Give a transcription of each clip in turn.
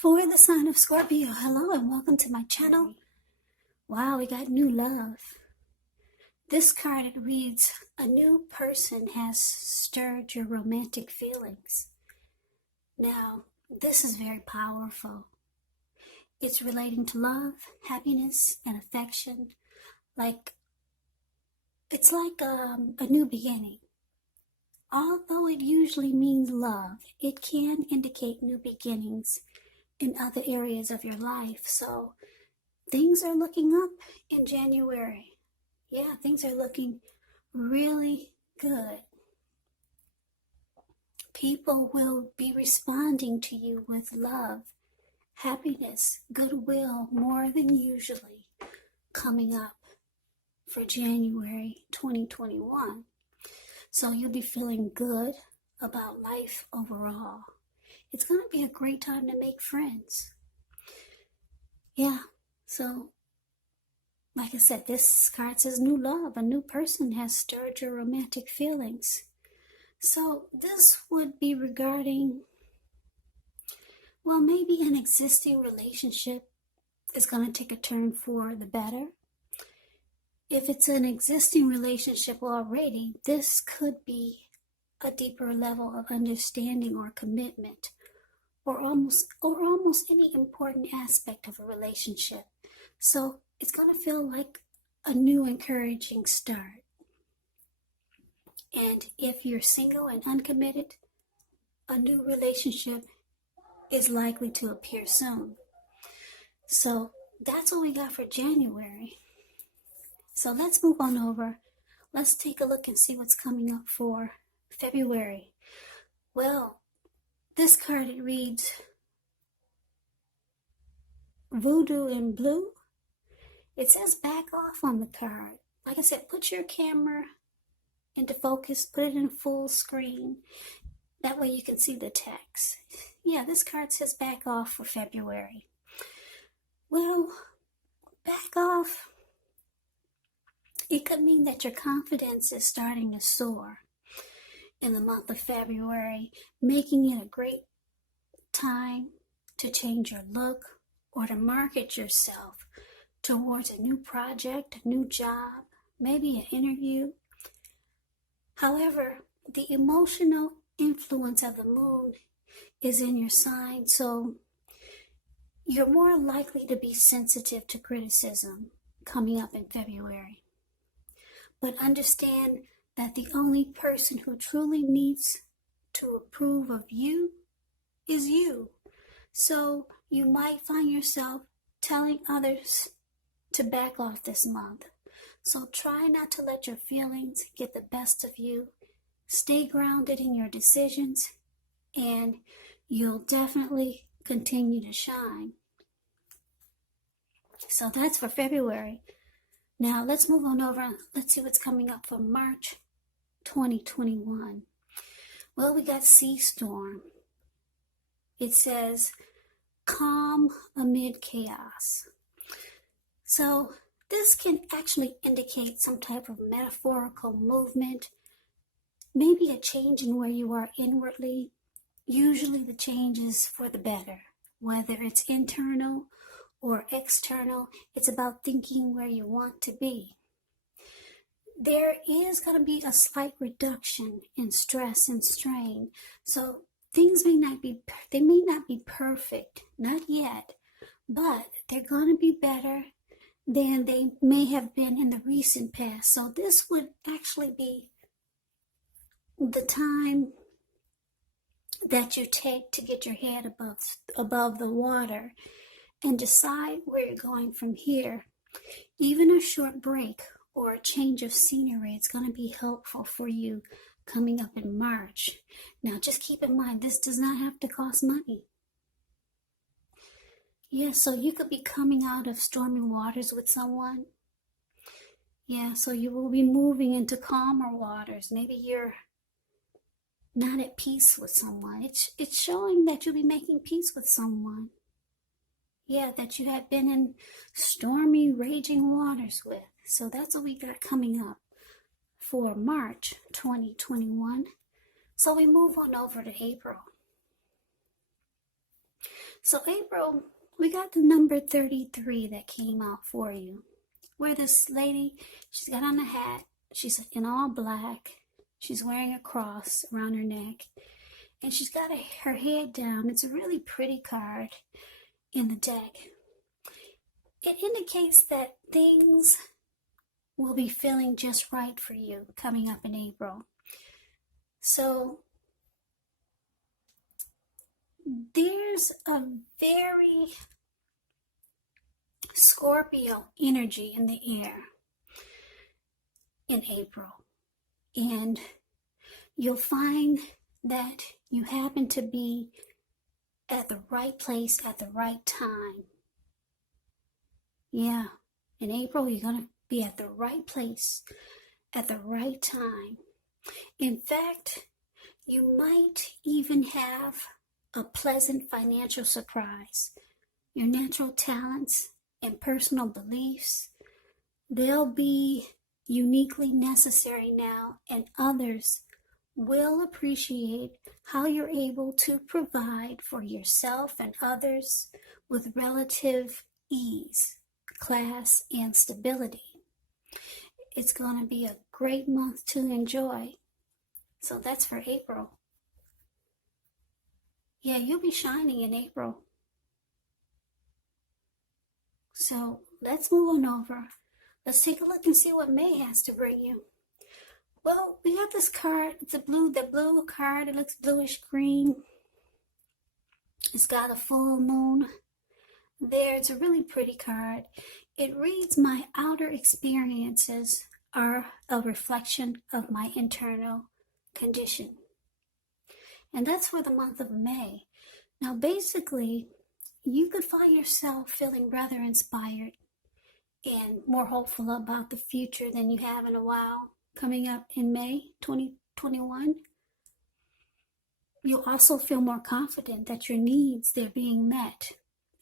For the sign of Scorpio, hello and welcome to my channel. Wow, we got new love. This card, it reads, a new person has stirred your romantic feelings. Now, this is very powerful. It's relating to love, happiness, and affection. It's like a new beginning. Although it usually means love, it can indicate new beginnings in other areas of your life. So things are looking up in January. Yeah, things are looking really good. People will be responding to you with love, happiness, goodwill, more than usually coming up for January 2021. So you'll be feeling good about life overall. It's going to be a great time to make friends. Yeah, so like I said, this card says new love. A new person has stirred your romantic feelings. So this would be regarding, well, maybe an existing relationship is going to take a turn for the better. If it's an existing relationship already, this could be a deeper level of understanding or commitment, or almost any important aspect of a relationship. So it's going to feel like a new encouraging start. And if you're single and uncommitted, a new relationship is likely to appear soon. So that's what we got for January. So let's move on over. Let's take a look and see what's coming up for February. Well, this card, it reads Voodoo in Blue. It says back off on the card. Like I said, put your camera into focus, put it in full screen. That way you can see the text. Yeah, this card says back off for February. Well, back off, it could mean that your confidence is starting to soar in the month of February, making it a great time to change your look or to market yourself towards a new project, a new job, maybe an interview. However, the emotional influence of the moon is in your sign, so you're more likely to be sensitive to criticism coming up in February. But understand that the only person who truly needs to approve of you is you. So you might find yourself telling others to back off this month. So try not to let your feelings get the best of you. Stay grounded in your decisions, and you'll definitely continue to shine. So that's for February. Now let's move on over. Let's see what's coming up for March 2021. Well, we got Sea Storm. It says calm amid chaos. So this can actually indicate some type of metaphorical movement, maybe a change in where you are inwardly. Usually the change is for the better, whether it's internal or external. It's about thinking where you want to be. There is going to be a slight reduction in stress and strain. So things may not be perfect, not yet, but they're going to be better than they may have been in the recent past. So this would actually be the time that you take to get your head above the water and decide where you're going from here. Even a short break or a change of scenery, it's going to be helpful for you coming up in March. Now just keep in mind, this does not have to cost money. Yeah, so you could be coming out of stormy waters with someone. Yeah, so you will be moving into calmer waters. Maybe you're not at peace with someone. It's showing that you'll be making peace with someone. Yeah, that you have been in stormy, raging waters with. So that's what we got coming up for March 2021. So we move on over to April. So April, we got the number 33 that came out for you. Where this lady, she's got on a hat, she's in all black, she's wearing a cross around her neck, and she's got her head down. It's a really pretty card in the deck. It indicates that things will be feeling just right for you coming up in April. So there's a very Scorpio energy in the air in April. And you'll find that you happen to be at the right place at the right time. Yeah, in April, you're going to be at the right place at the right time. In fact, you might even have a pleasant financial surprise. Your natural talents and personal beliefs, they'll be uniquely necessary now, and others will appreciate how you're able to provide for yourself and others with relative ease, class, and stability. It's going to be a great month to enjoy. So that's for April. Yeah, you'll be shining in April. So let's move on over. Let's take a look and see what May has to bring you. Well, we got this card. It's the blue card. It looks bluish green. It's got a full moon there. It's a really pretty card. It reads, my outer experiences are a reflection of my internal condition. And that's for the month of May. Now, basically, you could find yourself feeling rather inspired and more hopeful about the future than you have in a while coming up in May 2021. You'll also feel more confident that your needs, they're being met.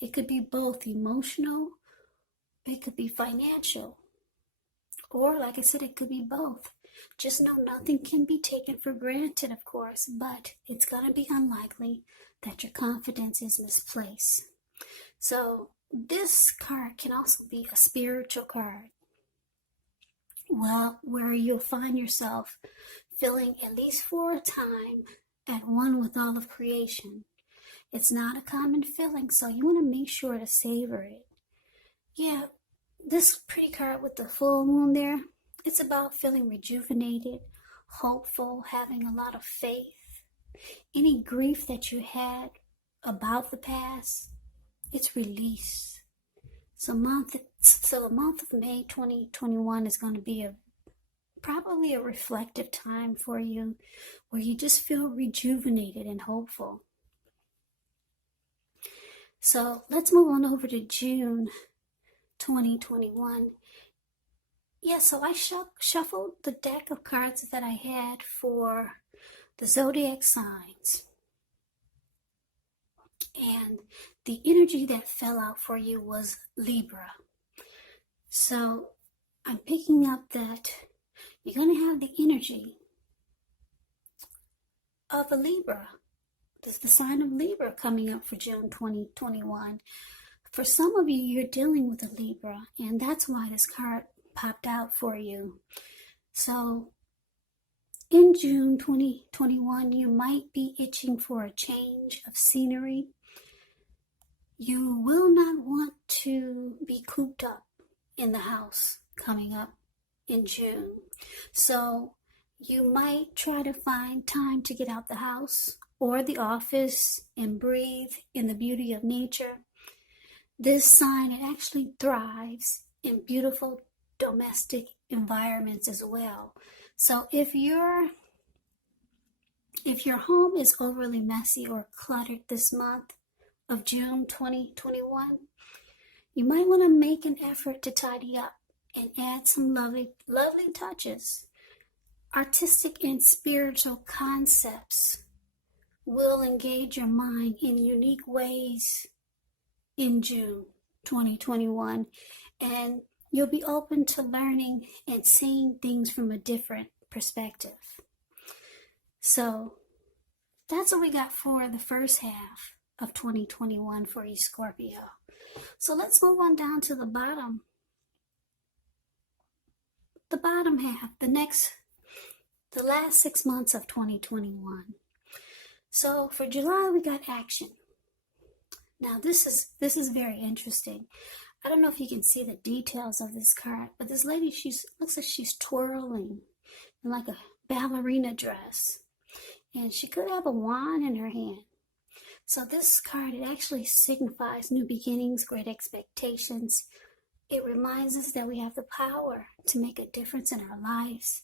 It could be both emotional, it could be financial, or like I said, it could be both. Just know nothing can be taken for granted, of course, but it's going to be unlikely that your confidence is misplaced. So this card can also be a spiritual card. Well, where you'll find yourself feeling, at least for a time, at one with all of creation. It's not a common feeling, so you want to make sure to savor it. Yeah, this pretty card with the full moon there, it's about feeling rejuvenated, hopeful, having a lot of faith. Any grief that you had about the past, it's released. So the month of May 2021 is going to be probably a reflective time for you, where you just feel rejuvenated and hopeful. So let's move on over to June 2021. Yeah, so I shuffled the deck of cards that I had for the zodiac signs. And the energy that fell out for you was Libra. So I'm picking up that you're going to have the energy of a Libra. There's the sign of Libra coming up for June 2021. For some of you, you're dealing with a Libra, and that's why this card popped out for you. So in June 2021, you might be itching for a change of scenery. You will not want to be cooped up in the house coming up in June. So you might try to find time to get out the house or the office and breathe in the beauty of nature. This sign, it actually thrives in beautiful domestic environments as well. So if your home is overly messy or cluttered this month of June 2021, you might want to make an effort to tidy up and add some lovely touches. Artistic and spiritual concepts will engage your mind in unique ways in June 2021, and you'll be open to learning and seeing things from a different perspective. So that's what we got for the first half of 2021 for you, Scorpio. So let's move on down to the bottom. The bottom half, the last 6 months of 2021. So for July, we got action. Now this is very interesting. I don't know if you can see the details of this card, but this lady, looks like she's twirling in like a ballerina dress. And she could have a wand in her hand. So this card, it actually signifies new beginnings, great expectations. It reminds us that we have the power to make a difference in our lives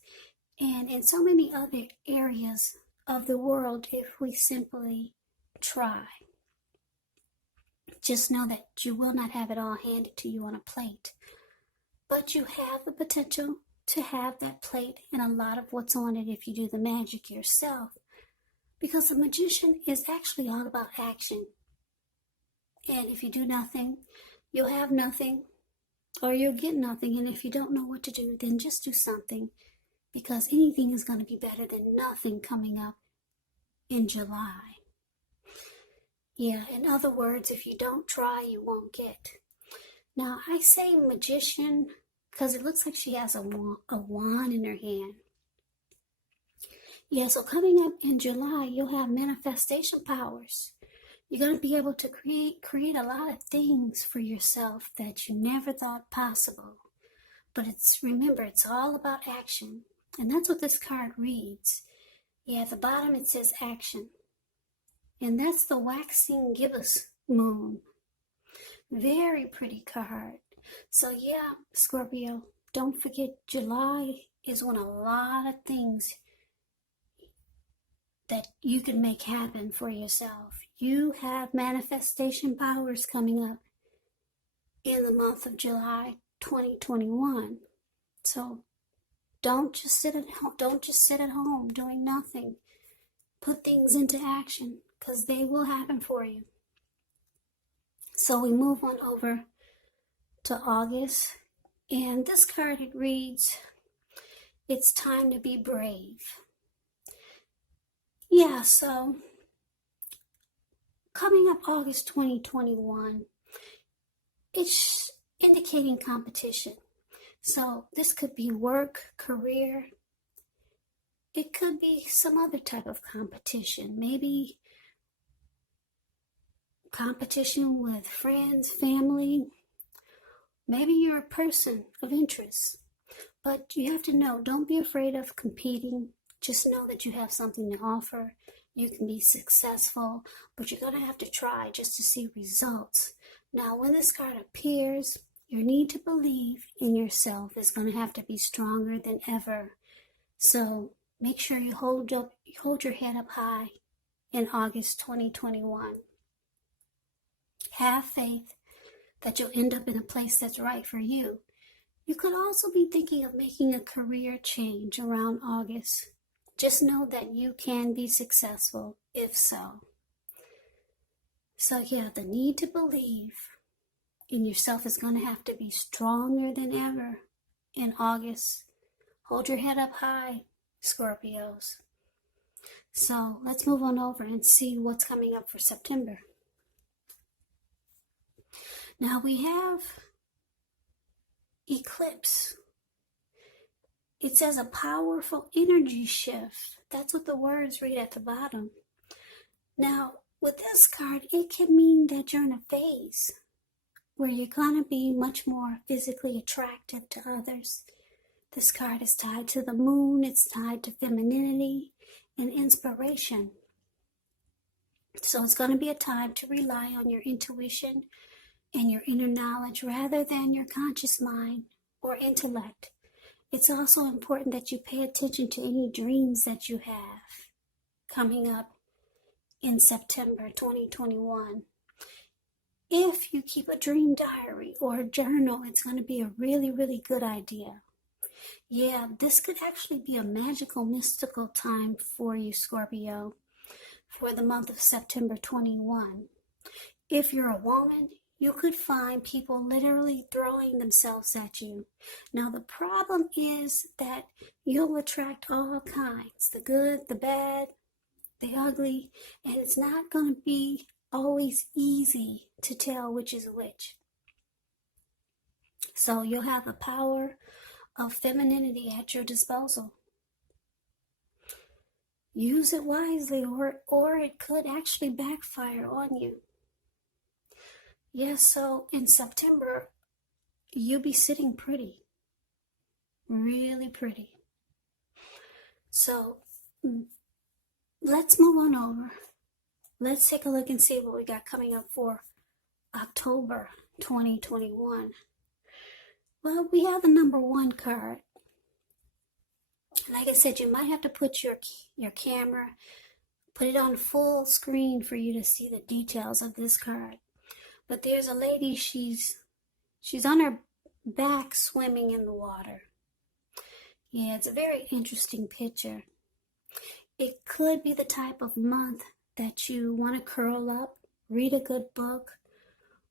and in so many other areas of the world if we simply try. Just know that you will not have it all handed to you on a plate, but you have the potential to have that plate and a lot of what's on it if you do the magic yourself. Because the magician is actually all about action. And if you do nothing, you'll have nothing, or you'll get nothing. And if you don't know what to do, then just do something, because anything is going to be better than nothing coming up in July. Yeah, in other words, if you don't try, you won't get. Now, I say magician because it looks like she has a wand in her hand. Yeah, so coming up in July, you'll have manifestation powers. You're going to be able to create a lot of things for yourself that you never thought possible. But remember, it's all about action. And that's what this card reads. Yeah, at the bottom it says action. And that's the waxing gibbous moon. Very pretty card. So yeah, Scorpio, don't forget July is when a lot of things that you can make happen for yourself. You have manifestation powers coming up in the month of July 2021. So don't just sit at home doing nothing. Put things into action, because they will happen for you. So we move on over to August, and this card, it reads, it's time to be brave. Yeah, so coming up August 2021, it's indicating competition. So this could be work, career. It could be some other type of competition. Maybe competition with friends, family. Maybe you're a person of interest. But you have to know, don't be afraid of competing. Just know that you have something to offer. You can be successful, but you're going to have to try just to see results. Now, when this card appears, your need to believe in yourself is going to have to be stronger than ever. So make sure you hold your head up high in August 2021. Have faith that you'll end up in a place that's right for you. You could also be thinking of making a career change around August. Just know that you can be successful if so. So yeah, the need to believe in yourself is going to have to be stronger than ever in August. Hold your head up high, Scorpios. So let's move on over and see what's coming up for September. Now we have eclipse. It says a powerful energy shift. That's what the words read at the bottom. Now, with this card, it can mean that you're in a phase where you're going to be much more physically attractive to others. This card is tied to the moon. It's tied to femininity and inspiration. So it's going to be a time to rely on your intuition and your inner knowledge rather than your conscious mind or intellect. It's also important that you pay attention to any dreams that you have coming up in September 2021. If you keep a dream diary or a journal, it's going to be a really, really good idea. Yeah, this could actually be a magical, mystical time for you, Scorpio, for the month of September 21. If you're a woman, you could find people literally throwing themselves at you. Now, the problem is that you'll attract all kinds, the good, the bad, the ugly, and it's not going to be always easy to tell which is which. So you'll have the power of femininity at your disposal. Use it wisely, or it could actually backfire on you. Yes, so in September, you'll be sitting pretty. Really pretty. So let's move on over. Let's take a look and see what we got coming up for October 2021. Well, we have the number 1 card. Like I said, you might have to put your camera, put it on full screen for you to see the details of this card. But there's a lady, she's on her back swimming in the water. Yeah, it's a very interesting picture. It could be the type of month that you want to curl up, read a good book,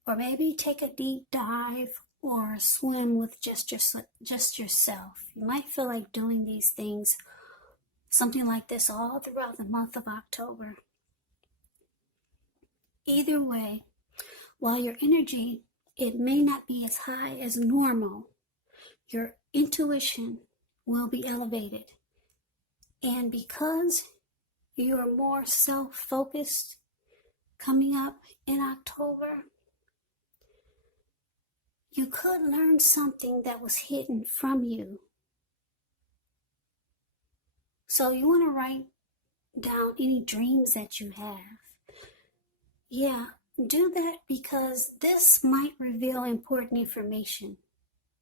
or maybe take a deep dive or swim with just yourself. You might feel like doing these things, something like this, all throughout the month of October. Either way, while your energy, it may not be as high as normal, your intuition will be elevated. And because you're more self-focused coming up in October, you could learn something that was hidden from you. So you want to write down any dreams that you have. Yeah, do that, because this might reveal important information.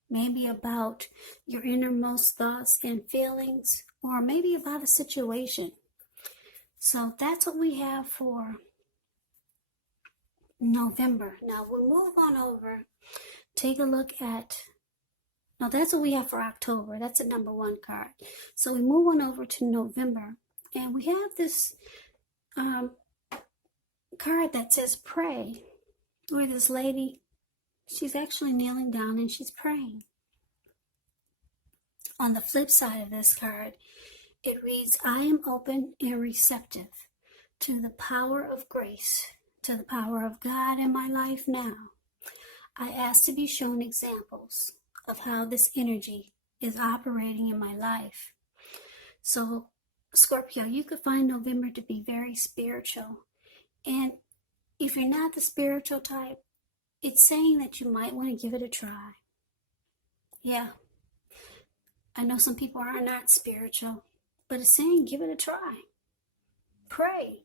Maybe about your innermost thoughts and feelings, or maybe about a situation. So that's what we have for November. Now we'll move on over. Take a look at, no, that's what we have for October. That's the number 1 card. So we move on over to November, and we have this card that says pray, where this lady, she's actually kneeling down and she's praying. On the flip side of this card, it reads, I am open and receptive to the power of grace, to the power of God in my life now. I ask to be shown examples of how this energy is operating in my life. So, Scorpio, you could find November to be very spiritual. And if you're not the spiritual type, it's saying that you might want to give it a try. Yeah, I know some people are not spiritual, but it's saying give it a try. Pray.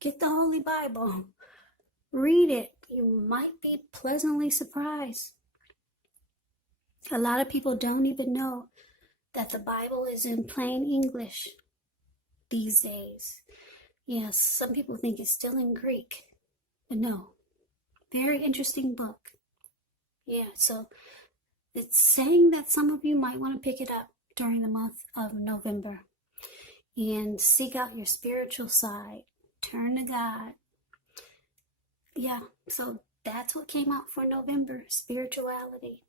Get the Holy Bible. Read it. You might be pleasantly surprised. A lot of people don't even know that the Bible is in plain English these days. Yes, some people think it's still in Greek, but no. Very interesting book. Yeah, so it's saying that some of you might want to pick it up during the month of November and seek out your spiritual side. Turn to God. Yeah, so that's what came out for November. Spirituality,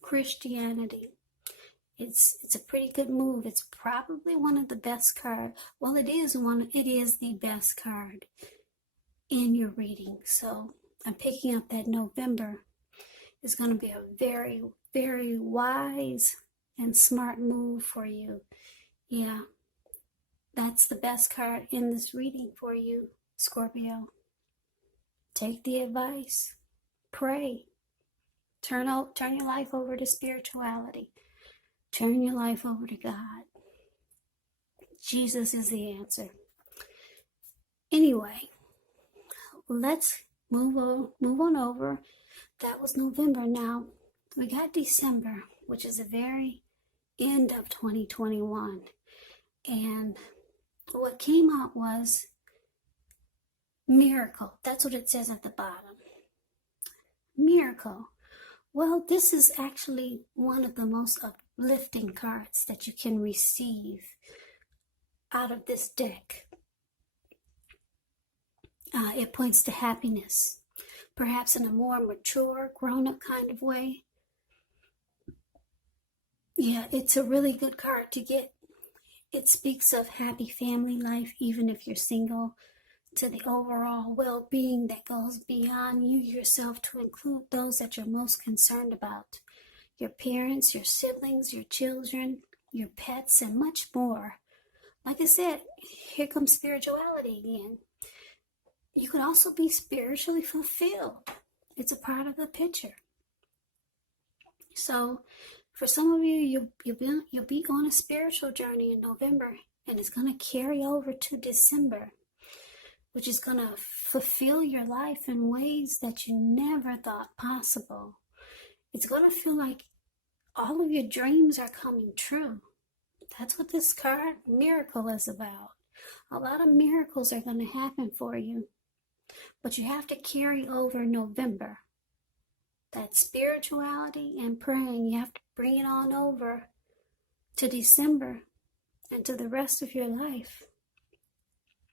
Christianity. It's a pretty good move. It's probably one of the best cards. Well, it is the best card in your reading. So I'm picking up that November is going to be a very, very wise and smart move for you. Yeah, that's the best card in this reading for you, Scorpio. Take the advice. Pray. Turn your life over to spirituality. Turn your life over to God. Jesus is the answer. Anyway, let's move on over. That was November. Now, we got December, which is the very end of 2021. And what came out was miracle. That's what it says at the bottom. Miracle. Well, this is actually one of the most uplifting cards that you can receive out of this deck. It points to happiness, perhaps in a more mature, grown-up kind of way. Yeah, it's a really good card to get. It speaks of happy family life, even if you're single. to the overall well-being that goes beyond you yourself, to include those that you're most concerned about. Your parents, your siblings, your children, your pets, and much more. Like I said, here comes spirituality again. You could also be spiritually fulfilled. It's a part of the picture. So for some of you, you'll be on a spiritual journey in November, and it's going to carry over to December, which is going to fulfill your life in ways that you never thought possible. It's going to feel like all of your dreams are coming true. That's what this card miracle is about. A lot of miracles are going to happen for you, but you have to carry over November. That spirituality and praying, you have to bring it on over to December and to the rest of your life.